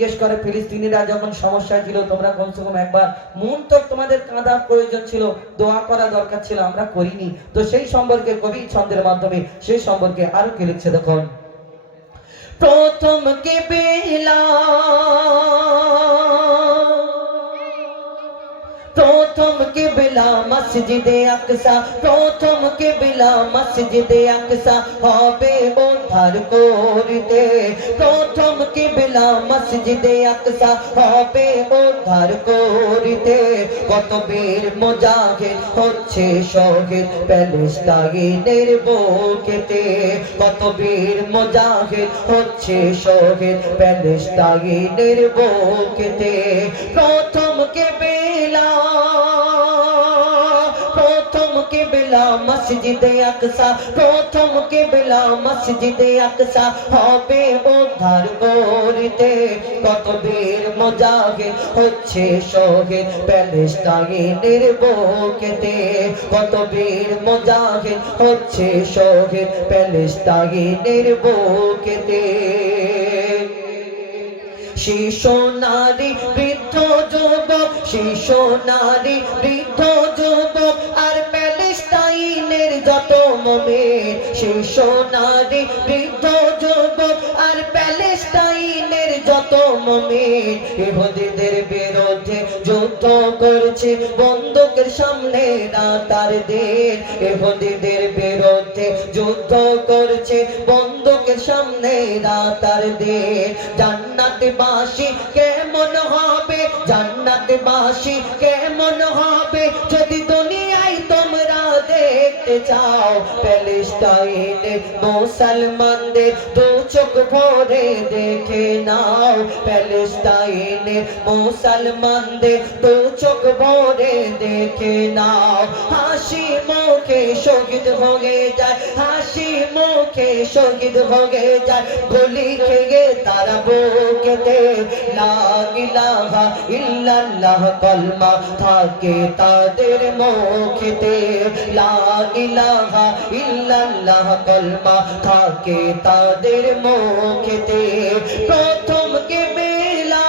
জিজ্ঞেস করে ফিলিস্তিনিরা যখন সমস্যা ছিল তোমরা কমসে কম একবার মন তো তোমাদের কাঁদা প্রয়োজন ছিল, দোয়া করা দরকার ছিল, আমরা করিনি। তো সেই সম্পর্কে কবি ছন্দের মাধ্যমে সেই সম্পর্কে আরো কি লিখছে দেখুন। প্রথম কে বেলা, প্রথম কিবলা মসজিদে আকসা, প্রথম কিবলা মসজিদে আকসা হবে উদ্ধার করতে, প্রথম কিবলা মসজিদে আকসা হবে উদ্ধার করতে। কত বীর মুজাহিদ হচ্ছে শহীদ প্যালেস্টাইনের বুকেতে, কত বীর মুজাহিদ হচ্ছে শহীদ প্যালেস্টাইনের বুকেতে। প্রথম কিবলা, প্রথম কিবলা মসজিদে আকসা, প্রথম কিবলা মসজিদে আকসা হবে উদ্ধার করতে। কত বীর মুজাহিদ হচ্ছে শহীদ প্যালেস্টাইনের বুকেতে, কত বীর মুজাহিদ হচ্ছে শহীদ প্যালেস্টাইনের বুকেতে। শিশু নারী বৃদ্ধ যুবক, শিশু নারী বৃদ্ধ যুবক আর প্যালেস্টাইনের যত মুমিন, শিশু নারী বৃদ্ধ যুবক আর প্যালেস্টাইনের যত মুমিন ইহুদিদের বিরুদ্ধে যুদ্ধ করছে বন্দুকের সামনে রাতার দিন, ইহুদিদের বিরুদ্ধে যুদ্ধ করছে বন্দুকের সামনে রাতার দিন। জান্নাতবাসী কেমন হবে, জান্নাতবাসী কেমন হবে যদি দুনিয়ায় তোমরা দেখতে চাও প্যালেস্টাইনে মুসলমানদের দু চোখ ভরে দেখে নাও, প্যালেস্টাইনে মুসলমানদের দু চোখ ভরে দেখে নাও। হাসি মুখে শহীদ হয়ে যায়, হাসি মুখে শহীদ হয়ে যায় গুলি খেয়ে তারা বুকেতে। লা ইলাহা ইল্লাল্লাহ কলমা থাকে তাদের মুখেতে, লা ইলাহা ইল্লাল্লাহ কলমা থাকে তাদের মুখেতে। প্রথম কিবলা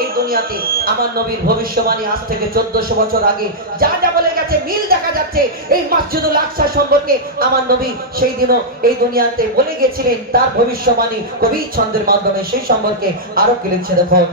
এই দুনিয়াতে আমার নবীর ভবিষ্যবাণী আজ থেকে 1400 বছর আগে যা যা বলে গেছে মিল দেখা যাচ্ছে। এই মসজিদুল আকসা সম্পর্কে আমার নবী সেই দিনও এই দুনিয়াতে বলে গেছিলেন, তার ভবিষ্যবাণী কবি ছন্দের মাধ্যমে সেই সম্পর্কে আরো কি লিখছে দেখুন।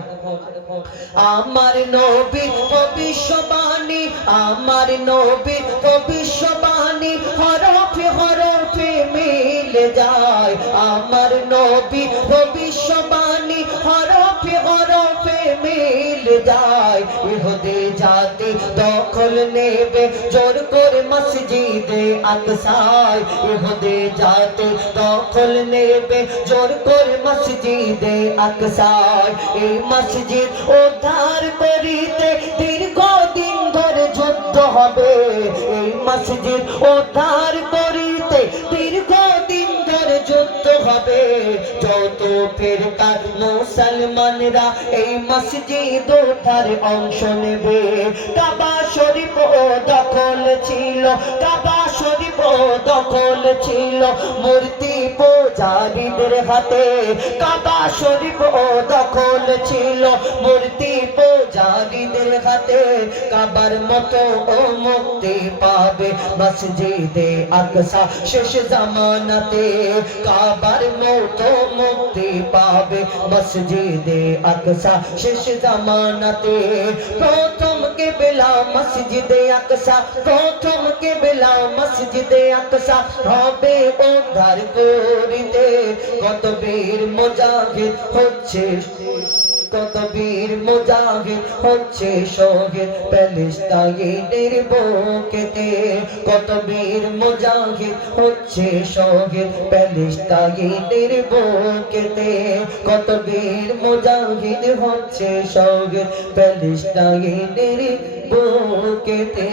আমার নবীর ভবিষ্যবাণী, আমার নবীর ভবিষ্যবাণী হরফে হরফে মিলে যায়, আমার নবীর ভবিষ্যবাণী হরফে হরফে মিলে যায়। ইহুদি জাতি দখল নেবে জোর করে মসজিদে আকসায়, ইহুদি জাতি দখল নেবে জোর করে মসজিদে আকসায়। এই মসজিদ উদ্ধার করিতে দীর্ঘদিন ধরে যুদ্ধ হবে, এই মসজিদ উদ্ধার করিতে দীর্ঘদিন ধরে যুদ্ধ হবে। যত ফিরকার মুসলমানরা এই মসজিদ উদ্ধারে অংশ নেবে। কাবা শরীফ দখল ছিল, কাবা শরীফ দখল ছিল মূর্তি পূজারীদের হাতে, কাবা শরীফ দখল ছিল মূর্তি পূজারীদের হাতে। কাবার মতো মুক্তি পাবে মসজিদে আকসা শেষ জামানাতে, কাবার মতো মুক্তি পাবে মসজিদে আকসা শেষ জামানাতে। প্রথম কিবলা মসজিদে আকসা, প্রথম কিবলা মসজিদে আকসা হবে উদ্ধার করিতে। কত বীর মুজাহিদ হচ্ছে, কত বীর মুজাহিদ হচ্ছে শহীদ প্যালেস্টাইনের বুকেতে, কত বীর মুজাহিদ হচ্ছে শহীদ প্যালেস্টাইনের বুকেতে, কত বীর মুজাহিদ হচ্ছে শহীদ প্যালেস্টাইনের বুকেতে।